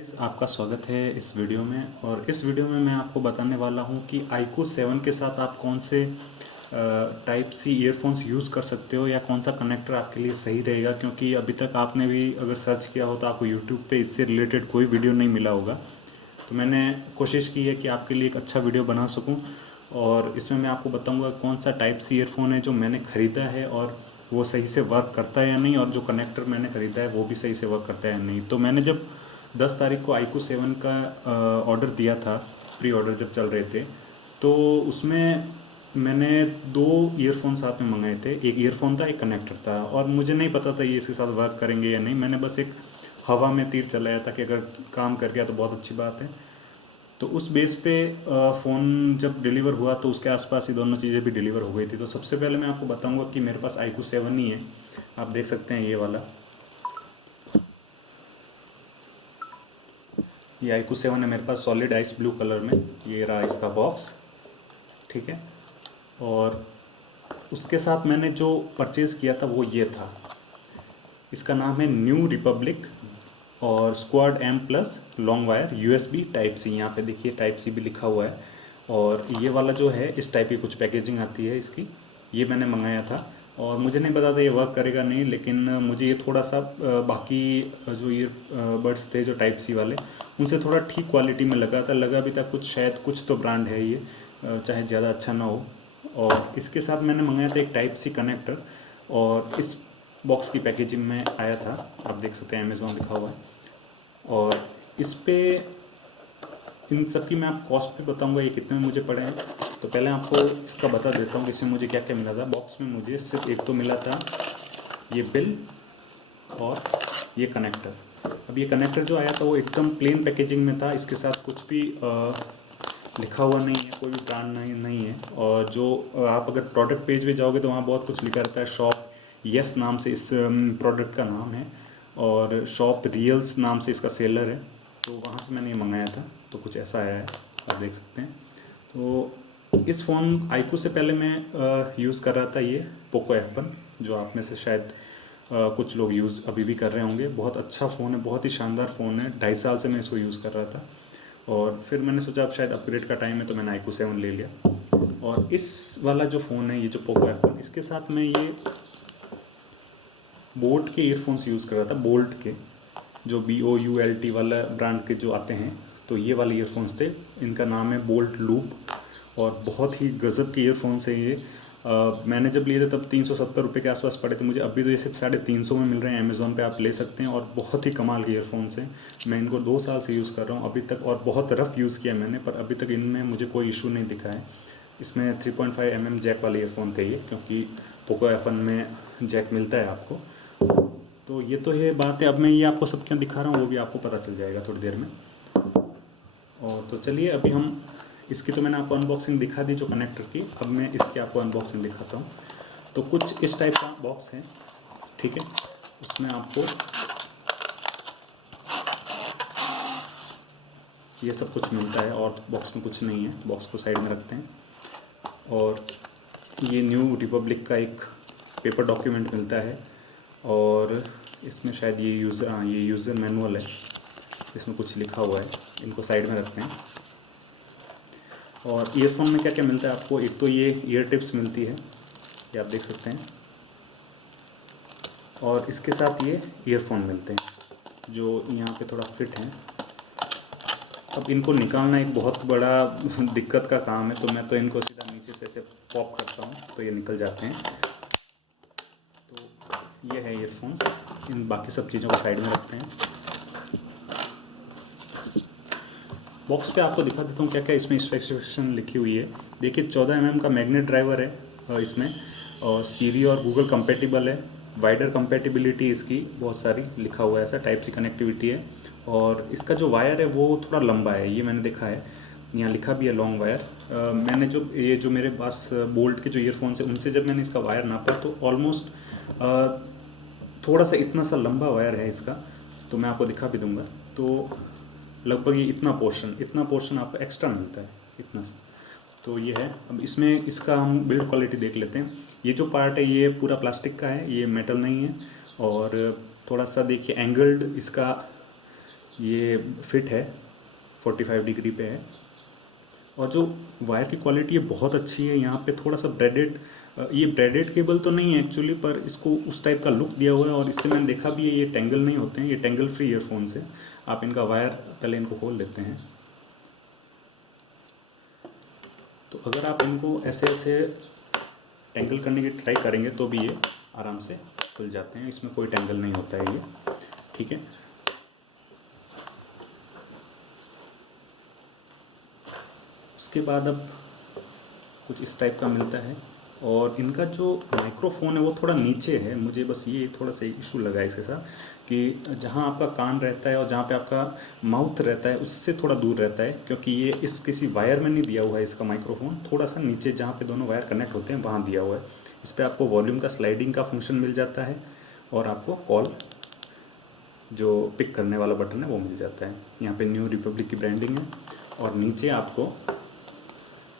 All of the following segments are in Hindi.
आपका स्वागत है इस वीडियो में। और इस वीडियो में मैं आपको बताने वाला हूं कि iQOO 7 के साथ आप कौन से टाइप सी ईयरफोन्स यूज़ कर सकते हो या कौन सा कनेक्टर आपके लिए सही रहेगा, क्योंकि अभी तक आपने भी अगर सर्च किया हो तो आपको YouTube पे इससे रिलेटेड कोई वीडियो नहीं मिला होगा। तो मैंने कोशिश की है कि आपके लिए एक अच्छा वीडियो बना सकूं, और इसमें मैं आपको बताऊंगा कौन सा टाइप सी ईयरफोन है जो मैंने ख़रीदा है और वो सही से वर्क करता है या नहीं, और जो कनेक्टर मैंने ख़रीदा है वो भी सही से वर्क करता है या नहीं। तो मैंने जब 10 तारीख को iQOO 7 का ऑर्डर दिया था, प्री ऑर्डर जब चल रहे थे, तो उसमें मैंने 2 ईयरफोन साथ में मंगाए थे। एक ईयरफोन था, एक कनेक्टर था, और मुझे नहीं पता था ये इसके साथ वर्क करेंगे या नहीं। मैंने बस एक हवा में तीर चलाया था कि अगर काम कर गया तो बहुत अच्छी बात है। तो उस बेस पे फ़ोन जब डिलीवर हुआ तो उसके आसपास ये दोनों चीज़ें भी डिलीवर हो गई थी। तो सबसे पहले मैं आपको बताऊंगा कि मेरे पास iQOO 7 ही है। आप देख सकते हैं ये वाला, ये iQOO 7 है मेरे पास, सॉलिड आइस ब्लू कलर में। ये रहा इसका बॉक्स, ठीक है। और उसके साथ मैंने जो परचेज़ किया था वो ये था। इसका नाम है न्यू रिपब्लिक और squad M plus long wire USB type C. यहाँ पे देखिए टाइप सी भी लिखा हुआ है। और ये वाला जो है इस टाइप की कुछ पैकेजिंग आती है इसकी। ये मैंने मंगाया था और मुझे नहीं पता था ये वर्क करेगा नहीं, लेकिन मुझे ये थोड़ा सा बाकी जो ईयर बड्स थे जो टाइप सी वाले, उनसे थोड़ा ठीक क्वालिटी में लगा भी था। कुछ शायद कुछ तो ब्रांड है ये, चाहे ज़्यादा अच्छा ना हो। और इसके साथ मैंने मंगाया था एक टाइप सी कनेक्टर, और इस बॉक्स की पैकेजिंग में आया था। आप देख सकते हैं अमेज़ॉन लिखा हुआ है। और इस पे इन सब की मैं आपको कॉस्ट भी बताऊंगा ये कितने में मुझे पड़े हैं। तो पहले आपको इसका बता देता हूँ कि इसमें मुझे क्या क्या मिला था। बॉक्स में मुझे सिर्फ एक तो मिला था ये बिल और ये कनेक्टर। अब ये कनेक्टर जो आया था वो एकदम प्लेन पैकेजिंग में था। इसके साथ कुछ भी लिखा हुआ नहीं है, कोई भी ब्रांड नहीं है। और जो आप अगर प्रोडक्ट पेज पे जाओगे तो वहाँ बहुत कुछ लिखा रहता है। शॉप यस नाम से इस प्रोडक्ट का नाम है, और शॉप रियल्स नाम से इसका सेलर है। तो वहाँ से मैंने ये मंगाया था। तो कुछ ऐसा है, आप देख सकते हैं। तो इस फ़ोन iQOO से पहले मैं यूज़ कर रहा था ये पोको F1, जो आप में से शायद कुछ लोग यूज़ अभी भी कर रहे होंगे। बहुत अच्छा फ़ोन है, बहुत ही शानदार फ़ोन है। 2.5 साल से मैं इसको यूज़ कर रहा था, और फिर मैंने सोचा अब शायद अपग्रेड का टाइम है, तो मैंने iQOO 7 ले लिया। और इस वाला जो फ़ोन है, ये जो पोको F1, इसके साथ मैं ये बोट के ईयरफोन्स यूज़ कर रहा था। बोल्ट के, जो BOULT वाला ब्रांड के जो आते हैं, तो ये वाले ईयरफोन्स थे। इनका नाम है बोल्ट लूप, और बहुत ही गज़ब के ईयरफोन्स हैं ये। मैंने जब लिए थे तब 370 रुपये के आसपास पड़े थे मुझे। अभी तो ये सिर्फ 350 में मिल रहे हैं अमेज़ॉन पे, आप ले सकते हैं। और बहुत ही कमाल के ईयरफोन्स हैं। मैं इनको 2 साल से यूज़ कर रहा हूँ अभी तक, और बहुत रफ़ यूज़ किया मैंने, पर अभी तक इनमें मुझे कोई इशू नहीं दिखा है। इसमें 3.5 mm जैक वाले ईयरफोन थे ये, क्योंकि पोको F1 में जैक मिलता है आपको। तो ये तो ये बात है। अब मैं ये आपको सब क्यों दिखा रहा हूँ वो भी आपको पता चल जाएगा थोड़ी देर में। और तो चलिए अभी हम इसकी, तो मैंने आपको अनबॉक्सिंग दिखा दी जो कनेक्टर की। अब मैं इसकी आपको अनबॉक्सिंग दिखाता हूँ। तो कुछ इस टाइप का बॉक्स है, ठीक है। उसमें आपको ये सब कुछ मिलता है, और बॉक्स में कुछ नहीं है। बॉक्स को साइड में रखते हैं। और ये न्यू रिपब्लिक का एक पेपर डॉक्यूमेंट मिलता है, और इसमें शायद ये यूज़र मैनुअल है, इसमें कुछ लिखा हुआ है। इनको साइड में रखते हैं। और ईयरफोन में क्या क्या मिलता है आपको, एक तो ये ईयर टिप्स मिलती है, ये आप देख सकते हैं। और इसके साथ ये ईयरफोन मिलते हैं जो यहाँ पे थोड़ा फिट हैं। अब इनको निकालना एक बहुत बड़ा दिक्कत का काम है, तो मैं तो इनको सीधा नीचे से ऐसे पॉप करता हूँ तो ये निकल जाते हैं। तो ये है ईयरफोन्स। इन बाकी सब चीज़ों को साइड में रखते हैं। बॉक्स पे आपको दिखा देता हूँ क्या क्या इसमें स्पेसिफिकेशन लिखी हुई है। देखिए 14 mm का मैग्नेट ड्राइवर है इसमें, और सीरी और गूगल कंपेटिबल है। वाइडर कंपेटिबिलिटी इसकी बहुत सारी लिखा हुआ है, ऐसा टाइप सी कनेक्टिविटी है। और इसका जो वायर है वो थोड़ा लंबा है, ये मैंने देखा है, यहाँ लिखा भी है लॉन्ग वायर। मैंने जो मेरे पास बोल्ट के जो ईयरफोन्स हैं उनसे जब मैंने इसका वायर नापा तो ऑलमोस्ट थोड़ा सा इतना सा लंबा वायर है इसका। तो मैं आपको दिखा भी दूंगा। तो लगभग ये इतना पोर्शन आपको एक्स्ट्रा मिलता है, इतना सा। तो ये है। अब इसमें इसका हम बिल्ड क्वालिटी देख लेते हैं। ये जो पार्ट है ये पूरा प्लास्टिक का है, ये मेटल नहीं है। और थोड़ा सा देखिए एंगल्ड इसका ये फिट है, 45 डिग्री पे है। और जो वायर की क्वालिटी है बहुत अच्छी है। यहाँ पे थोड़ा सा ब्रेडेड, ये ब्रेडेड केबल तो नहीं है एक्चुअली, पर इसको उस टाइप का लुक दिया हुआ है। और इससे मैंने देखा भी है, ये टेंगल नहीं होते हैं, ये टेंगल फ्री ईयरफोन्स है। आप इनका वायर पहले इनको खोल देते हैं, तो अगर आप इनको ऐसे ऐसे टेंगल करने की ट्राई करेंगे तो भी ये आराम से खुल जाते हैं, इसमें कोई टेंगल नहीं होता है ये, ठीक है। उसके बाद अब कुछ इस टाइप का मिलता है। और इनका जो माइक्रोफोन है वो थोड़ा नीचे है, मुझे बस ये थोड़ा सा इशू लगा है इसके साथ कि जहाँ आपका कान रहता है और जहाँ पे आपका माउथ रहता है उससे थोड़ा दूर रहता है, क्योंकि ये इस किसी वायर में नहीं दिया हुआ है इसका माइक्रोफोन, थोड़ा सा नीचे जहाँ पे दोनों वायर कनेक्ट होते हैं वहाँ दिया हुआ है। इस पर आपको वॉल्यूम का स्लाइडिंग का फंक्शन मिल जाता है और आपको कॉल जो पिक करने वाला बटन है वो मिल जाता है। यहाँ पे न्यू रिपब्लिक की ब्रांडिंग है। और नीचे आपको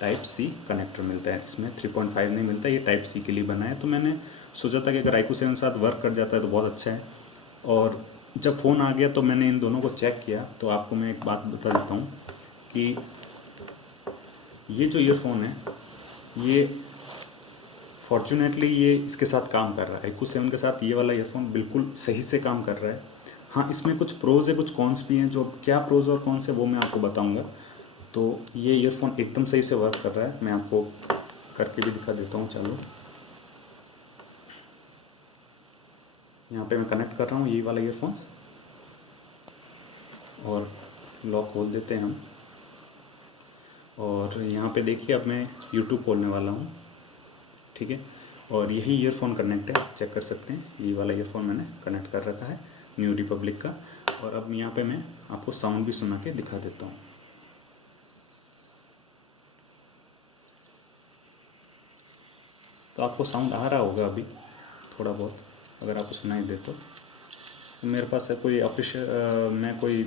टाइप सी कनेक्टर मिलता है, इसमें 3.5 नहीं मिलता, ये टाइप सी के लिए बना है। तो मैंने सोचा था कि अगर iQOO 7 साथ वर्क कर जाता है तो बहुत अच्छा है। और जब फ़ोन आ गया तो मैंने इन दोनों को चेक किया, तो आपको मैं एक बात बता देता हूँ कि ये जो ईयरफोन है ये फॉर्चुनेटली ये इसके साथ काम कर रहा है। iQOO 7 के साथ ये वाला ईयरफोन बिल्कुल सही से काम कर रहा है। हाँ, इसमें कुछ प्रोज़ है, कुछ कॉन्स भी हैं, जो क्या प्रोज़ और कॉन्स है वो मैं आपको बताऊँगा। तो ये ईयरफोन एकदम सही से वर्क कर रहा है, मैं आपको करके भी दिखा देता हूँ। चलो, यहाँ पे मैं कनेक्ट कर रहा हूँ ये वाला ईयरफोन और लॉक खोल देते हैं हम। और यहाँ पे देखिए अब मैं YouTube खोलने वाला हूँ, ठीक है। और यही ईयरफोन कनेक्ट है, आप चेक कर सकते हैं, ये वाला ईयरफोन मैंने कनेक्ट कर रखा है न्यू रिपब्लिक का। और अब यहाँ पे मैं आपको साउंड भी सुना के दिखा देता हूँ। तो आपको साउंड आ रहा होगा अभी थोड़ा बहुत, अगर आपको सुनाई दे तो। मेरे पास है कोई ऑफिशियल, मैं कोई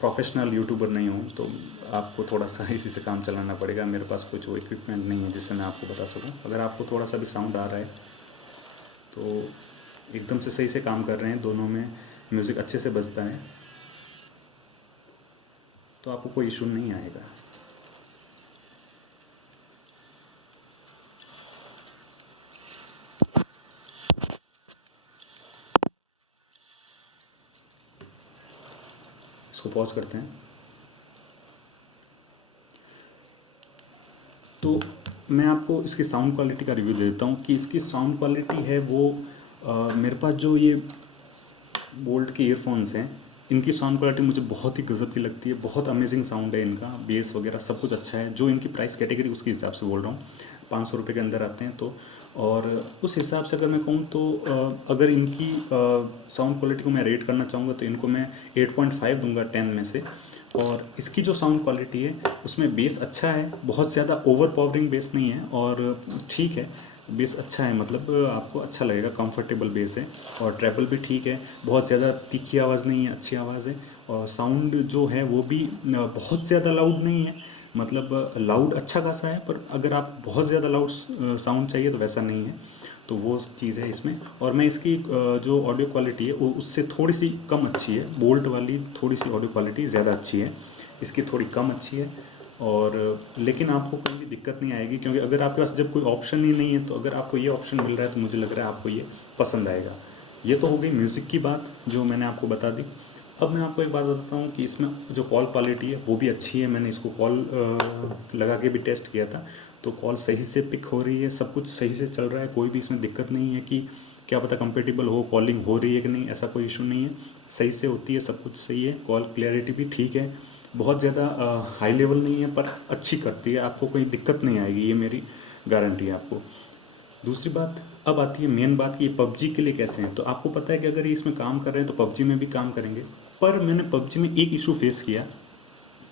प्रोफेशनल यूट्यूबर नहीं हूँ, तो आपको थोड़ा सा इसी से काम चलाना पड़ेगा। मेरे पास कुछ वो इक्विपमेंट नहीं है जिससे मैं आपको बता सकूँ। अगर आपको थोड़ा सा भी साउंड आ रहा है तो एकदम से सही से काम कर रहे हैं, दोनों में म्यूज़िक अच्छे से बजता है, तो आपको कोई इशू नहीं आएगा। इसको पॉज करते हैं। तो मैं आपको इसकी साउंड क्वालिटी का रिव्यू देता हूँ कि इसकी साउंड क्वालिटी है वो मेरे पास जो ये बोल्ट के ईयरफोन्स हैं इनकी साउंड क्वालिटी मुझे बहुत ही गज़ब की लगती है। बहुत अमेजिंग साउंड है इनका, बेस वगैरह सब कुछ अच्छा है। जो इनकी प्राइस कैटेगरी उसके हिसाब से बोल रहा हूँ, 500 रुपये के अंदर आते हैं। तो और उस हिसाब से अगर मैं कहूँ तो अगर इनकी साउंड क्वालिटी को मैं रेट करना चाहूँगा तो इनको मैं 8.5 दूंगा 10 में से। और इसकी जो साउंड क्वालिटी है उसमें बेस अच्छा है, बहुत ज़्यादा ओवर पावरिंग बेस नहीं है और ठीक है, बेस अच्छा है, मतलब आपको अच्छा लगेगा, कंफर्टेबल बेस है। और ट्रैवल भी ठीक है, बहुत ज़्यादा तीखी आवाज़ नहीं है, अच्छी आवाज़ है। और साउंड जो है वो भी बहुत ज़्यादा लाउड नहीं है, मतलब लाउड अच्छा खासा है, पर अगर आप बहुत ज़्यादा लाउड साउंड चाहिए तो वैसा नहीं है। तो वो चीज़ है इसमें। और मैं इसकी जो ऑडियो क्वालिटी है वो उससे थोड़ी सी कम अच्छी है, बोल्ट वाली थोड़ी सी ऑडियो क्वालिटी ज़्यादा अच्छी है, इसकी थोड़ी कम अच्छी है। और लेकिन आपको कोई भी दिक्कत नहीं आएगी, क्योंकि अगर आपके पास जब कोई ऑप्शन ही नहीं है तो अगर आपको ये ऑप्शन मिल रहा है तो मुझे लग रहा है आपको ये पसंद आएगा। ये तो हो गई म्यूज़िक की बात जो मैंने आपको बता दी। अब मैं आपको एक बात बताता हूँ कि इसमें जो कॉल क्वालिटी है वो भी अच्छी है। मैंने इसको कॉल लगा के भी टेस्ट किया था, तो कॉल सही से पिक हो रही है, सब कुछ सही से चल रहा है, कोई भी इसमें दिक्कत नहीं है कि क्या पता कंपेटेबल हो, कॉलिंग हो रही है कि नहीं, ऐसा कोई इशू नहीं है, सही से होती है, सब कुछ सही है। कॉल क्लियरिटी भी ठीक है, बहुत ज़्यादा हाई लेवल नहीं है पर अच्छी करती है, आपको कोई दिक्कत नहीं आएगी, ये मेरी गारंटी है आपको। दूसरी बात अब आती है मेन बात कि ये पबजी के लिए कैसे हैं। तो आपको पता है कि अगर ये इसमें काम कर रहे हैं तो पबजी में भी काम करेंगे। पर मैंने पबजी में एक इशू फेस किया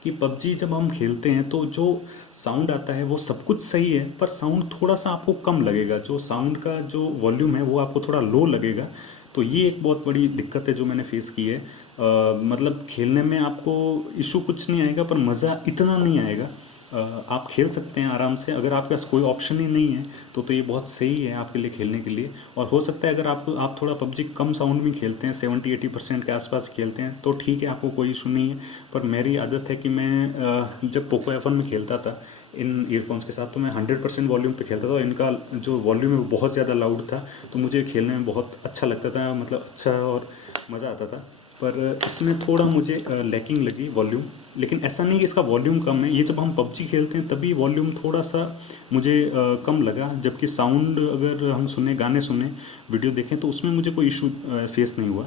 कि पबजी जब हम खेलते हैं तो जो साउंड आता है वो सब कुछ सही है, पर साउंड थोड़ा सा आपको कम लगेगा, जो साउंड का जो वॉल्यूम है वो आपको थोड़ा लो लगेगा। तो ये एक बहुत बड़ी दिक्कत है जो मैंने फेस की है। मतलब खेलने में आपको इशू कुछ नहीं आएगा पर मज़ा इतना नहीं आएगा आप खेल सकते हैं आराम से। अगर आपके पास कोई ऑप्शन ही नहीं है तो ये बहुत सही है आपके लिए खेलने के लिए। और हो सकता है अगर आप थोड़ा पबजी कम साउंड में खेलते हैं, 70-80% के आसपास खेलते हैं तो ठीक है, आपको कोई इशू नहीं है। पर मेरी आदत है कि मैं जब पोको F1 में खेलता था इन ईयरफोन्स के साथ, तो मैं 100% वॉल्यूम पे खेलता था और इनका जो वॉल्यूम है वो बहुत ज़्यादा लाउड था, तो मुझे खेलने में बहुत अच्छा लगता था, मतलब अच्छा और मज़ा आता था। पर इसमें थोड़ा मुझे लैकिंग लगी वॉल्यूम। लेकिन ऐसा नहीं कि इसका वॉल्यूम कम है, ये जब हम पबजी खेलते हैं तभी वॉल्यूम थोड़ा सा मुझे कम लगा, जबकि साउंड अगर हम सुने, गाने सुने, वीडियो देखें तो उसमें मुझे कोई इशू फेस नहीं हुआ।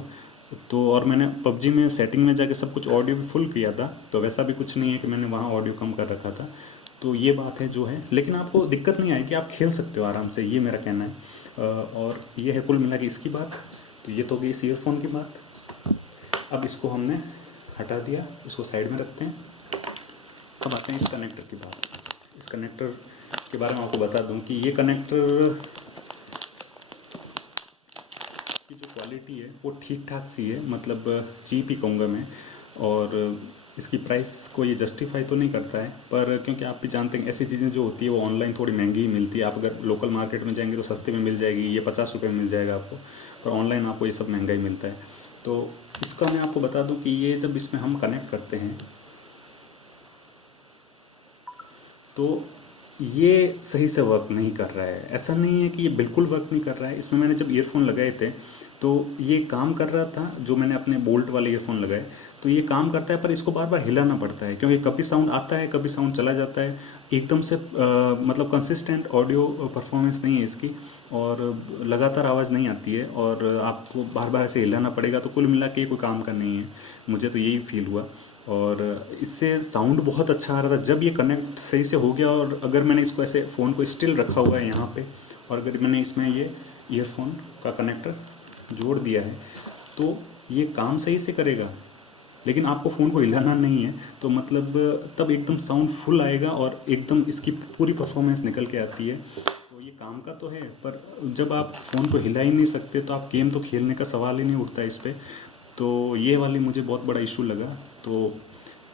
तो और मैंने पबजी में सेटिंग में जाके सब कुछ ऑडियो भी फुल किया था, तो वैसा भी कुछ नहीं है कि मैंने वहाँ ऑडियो कम कर रखा था। तो ये बात है जो है, लेकिन आपको दिक्कत नहीं आएगी, आप खेल सकते हो आराम से, ये मेरा कहना है। और ये है कुल मिला के इसकी बात। तो ये तो होगी इस ईयरफोन की बात। अब इसको हमने हटा दिया, इसको साइड में रखते हैं। अब आते हैं इस कनेक्टर की बात। इस कनेक्टर के बारे में आपको बता दूं कि ये कनेक्टर की जो क्वालिटी है वो ठीक ठाक सी है, मतलब चीप ही कहूँगा मैं। और इसकी प्राइस को ये जस्टिफाई तो नहीं करता है, पर क्योंकि आप भी जानते हैं ऐसी चीज़ें जो होती है वो ऑनलाइन थोड़ी महंगी ही मिलती है। आप अगर लोकल मार्केट में जाएंगे तो सस्ते में मिल जाएगी, ये 50 रुपये में मिल जाएगा आपको, पर ऑनलाइन आपको ये सब महंगा ही मिलता है। तो इसका मैं आपको बता दूं कि ये जब इसमें हम कनेक्ट करते हैं तो ये सही से वर्क नहीं कर रहा है। ऐसा नहीं है कि ये बिल्कुल वर्क नहीं कर रहा है। इसमें मैंने जब ईयरफोन लगाए थे तो ये काम कर रहा था, जो मैंने अपने बोल्ट वाले ईयरफोन लगाए तो ये काम करता है, पर इसको बार बार हिलाना पड़ता है क्योंकि कभी साउंड आता है, कभी साउंड चला जाता है। एकदम से मतलब कंसिस्टेंट ऑडियो परफॉर्मेंस नहीं है इसकी, और लगातार आवाज़ नहीं आती है, और आपको बार बार ऐसे हिलाना पड़ेगा। तो कुल मिला के कोई काम का नहीं है, मुझे तो यही फील हुआ। और इससे साउंड बहुत अच्छा आ रहा था जब ये कनेक्ट सही से हो गया। और अगर मैंने इसको ऐसे फ़ोन को स्टिल रखा हुआ है यहाँ पे, और अगर मैंने इसमें ये ईयरफोन का कनेक्टर जोड़ दिया है तो ये काम सही से करेगा। लेकिन आपको फ़ोन को हिलाना नहीं है, तो मतलब तब एकदम साउंड फुल आएगा और एकदम इसकी पूरी परफॉर्मेंस निकल के आती है। तो ये काम का तो है, पर जब आप फ़ोन को हिला ही नहीं सकते तो आप गेम तो खेलने का सवाल ही नहीं उठता इस पर। तो ये वाली मुझे बहुत बड़ा इशू लगा। तो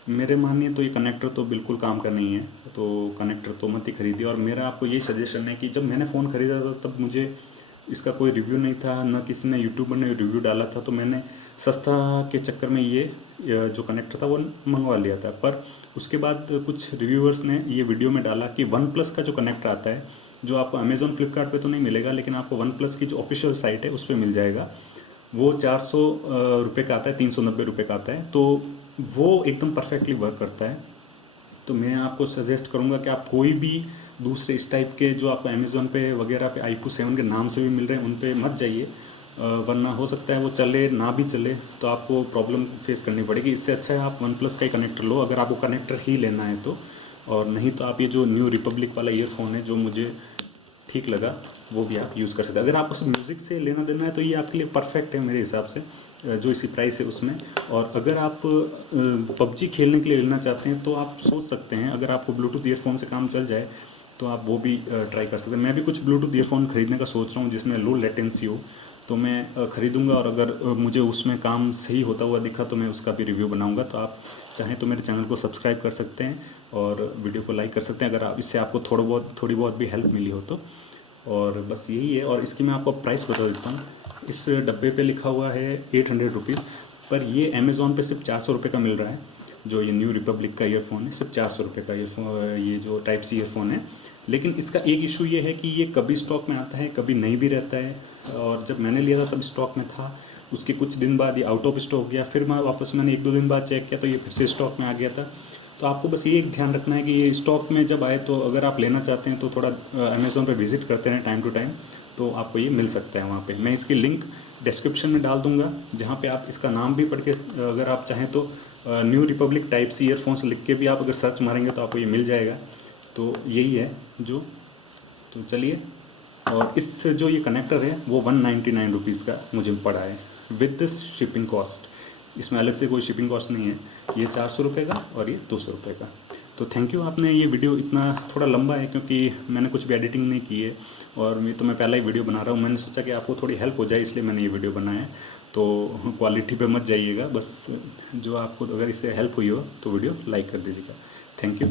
मेरे मानिए तो ये कनेक्टर तो बिल्कुल काम का नहीं है, तो कनेक्टर तो मत ही खरीदिए। और मेरा आपको यही सजेशन है कि जब मैंने फ़ोन ख़रीदा था तब मुझे इसका कोई रिव्यू नहीं था, ना किसी ने यूट्यूबर ने रिव्यू डाला था, तो मैंने सस्ता के चक्कर में ये जो कनेक्टर था वो मंगवा लिया था। पर उसके बाद कुछ रिव्यूअर्स ने ये वीडियो में डाला कि वन प्लस का जो कनेक्टर आता है, जो आपको अमेज़ॉन फ्लिपकार्ट पे तो नहीं मिलेगा, लेकिन आपको वन प्लस की जो ऑफिशियल साइट है उस पर मिल जाएगा। वो 400 रुपये का आता है, 390 रुपये का आता है, तो वो एकदम परफेक्टली वर्क करता है। तो मैं आपको सजेस्ट करूँगा कि आप कोई भी दूसरे इस टाइप के जो आपको अमेज़ॉन पे वगैरह पे iQOO 7 के नाम से भी मिल रहे हैं उन पे मत जाइए, वरना हो सकता है वो चले ना भी चले तो आपको प्रॉब्लम फेस करनी पड़ेगी। इससे अच्छा है आप वन प्लस का ही कनेक्टर लो, अगर आपको कनेक्टर ही लेना है तो। और नहीं तो आप ये जो न्यू रिपब्लिक वाला ईयरफोन है जो मुझे ठीक लगा, वो भी आप यूज़ कर सकते हैं। अगर आपको सिर्फ म्यूज़िक से लेना देना है तो ये आपके लिए परफेक्ट है मेरे हिसाब से, जो इसी प्राइस है उसमें। और अगर आप पबजी खेलने के लिए लेना चाहते हैं तो आप सोच सकते हैं, अगर आपको ब्लूटूथ ईयरफोन से काम चल जाए तो आप वो भी ट्राई कर सकते हैं। मैं भी कुछ ब्लूटूथ ईयरफोन ख़रीदने का सोच रहा हूँ जिसमें लो लेटेंसी हो, तो मैं ख़रीदूँगा। और अगर मुझे उसमें काम सही होता हुआ दिखा तो मैं उसका भी रिव्यू बनाऊँगा। तो आप चाहें तो मेरे चैनल को सब्सक्राइब कर सकते हैं और वीडियो को लाइक कर सकते हैं, अगर आप इससे आपको थोड़ी बहुत भी हेल्प मिली हो तो। और बस यही है। और इसकी मैं आपको प्राइस बता देता हूँ। इस डब्बे पे लिखा हुआ है 800 रुपीज़, पर ये अमेज़ॉन पे सिर्फ 400 रुपये का मिल रहा है। जो ये न्यू रिपब्लिक का ईयरफोन है सिर्फ 400 रुपये का ईयरफोन, ये जो टाइप सी ईयरफोन है। लेकिन इसका एक इशू ये है कि ये कभी स्टॉक में आता है, कभी नहीं भी रहता है। और जब मैंने लिया था तब स्टॉक में था, उसके कुछ दिन बाद ये आउट ऑफ स्टॉक हो गया, फिर मैं वापस मैंने 1-2 दिन बाद चेक किया तो ये फिर से स्टॉक में आ गया था। तो आपको बस ये एक ध्यान रखना है कि ये स्टॉक में जब आए तो अगर आप लेना चाहते हैं तो थोड़ा अमेज़ॉन पे विज़िट करते रहें टाइम टू टाइम, तो आपको ये मिल सकता है वहाँ पे। मैं इसकी लिंक डिस्क्रिप्शन में डाल दूँगा, जहाँ पे आप इसका नाम भी पढ़ के अगर आप चाहें तो New Republic type C earphones लिख के भी आप अगर सर्च मारेंगे तो आपको ये मिल जाएगा। तो यही है जो, तो चलिए। और इस जो ये कनेक्टर है वो 199 रुपीज़ का मुझे पड़ा है विद शिपिंग कॉस्ट। इसमें अलग से कोई शिपिंग कॉस्ट नहीं है। ये 400 रुपये का और ये 200 रुपये का। तो थैंक यू। आपने ये वीडियो इतना थोड़ा लंबा है क्योंकि मैंने कुछ भी एडिटिंग नहीं की है, और मैं पहला ही वीडियो बना रहा हूँ। मैंने सोचा कि आपको थोड़ी हेल्प हो जाए इसलिए मैंने ये वीडियो बनाया है। तो क्वालिटी पे मत जाइएगा, बस जो आपको अगर इससे हेल्प हुई हो तो वीडियो लाइक कर दीजिएगा। Thank you.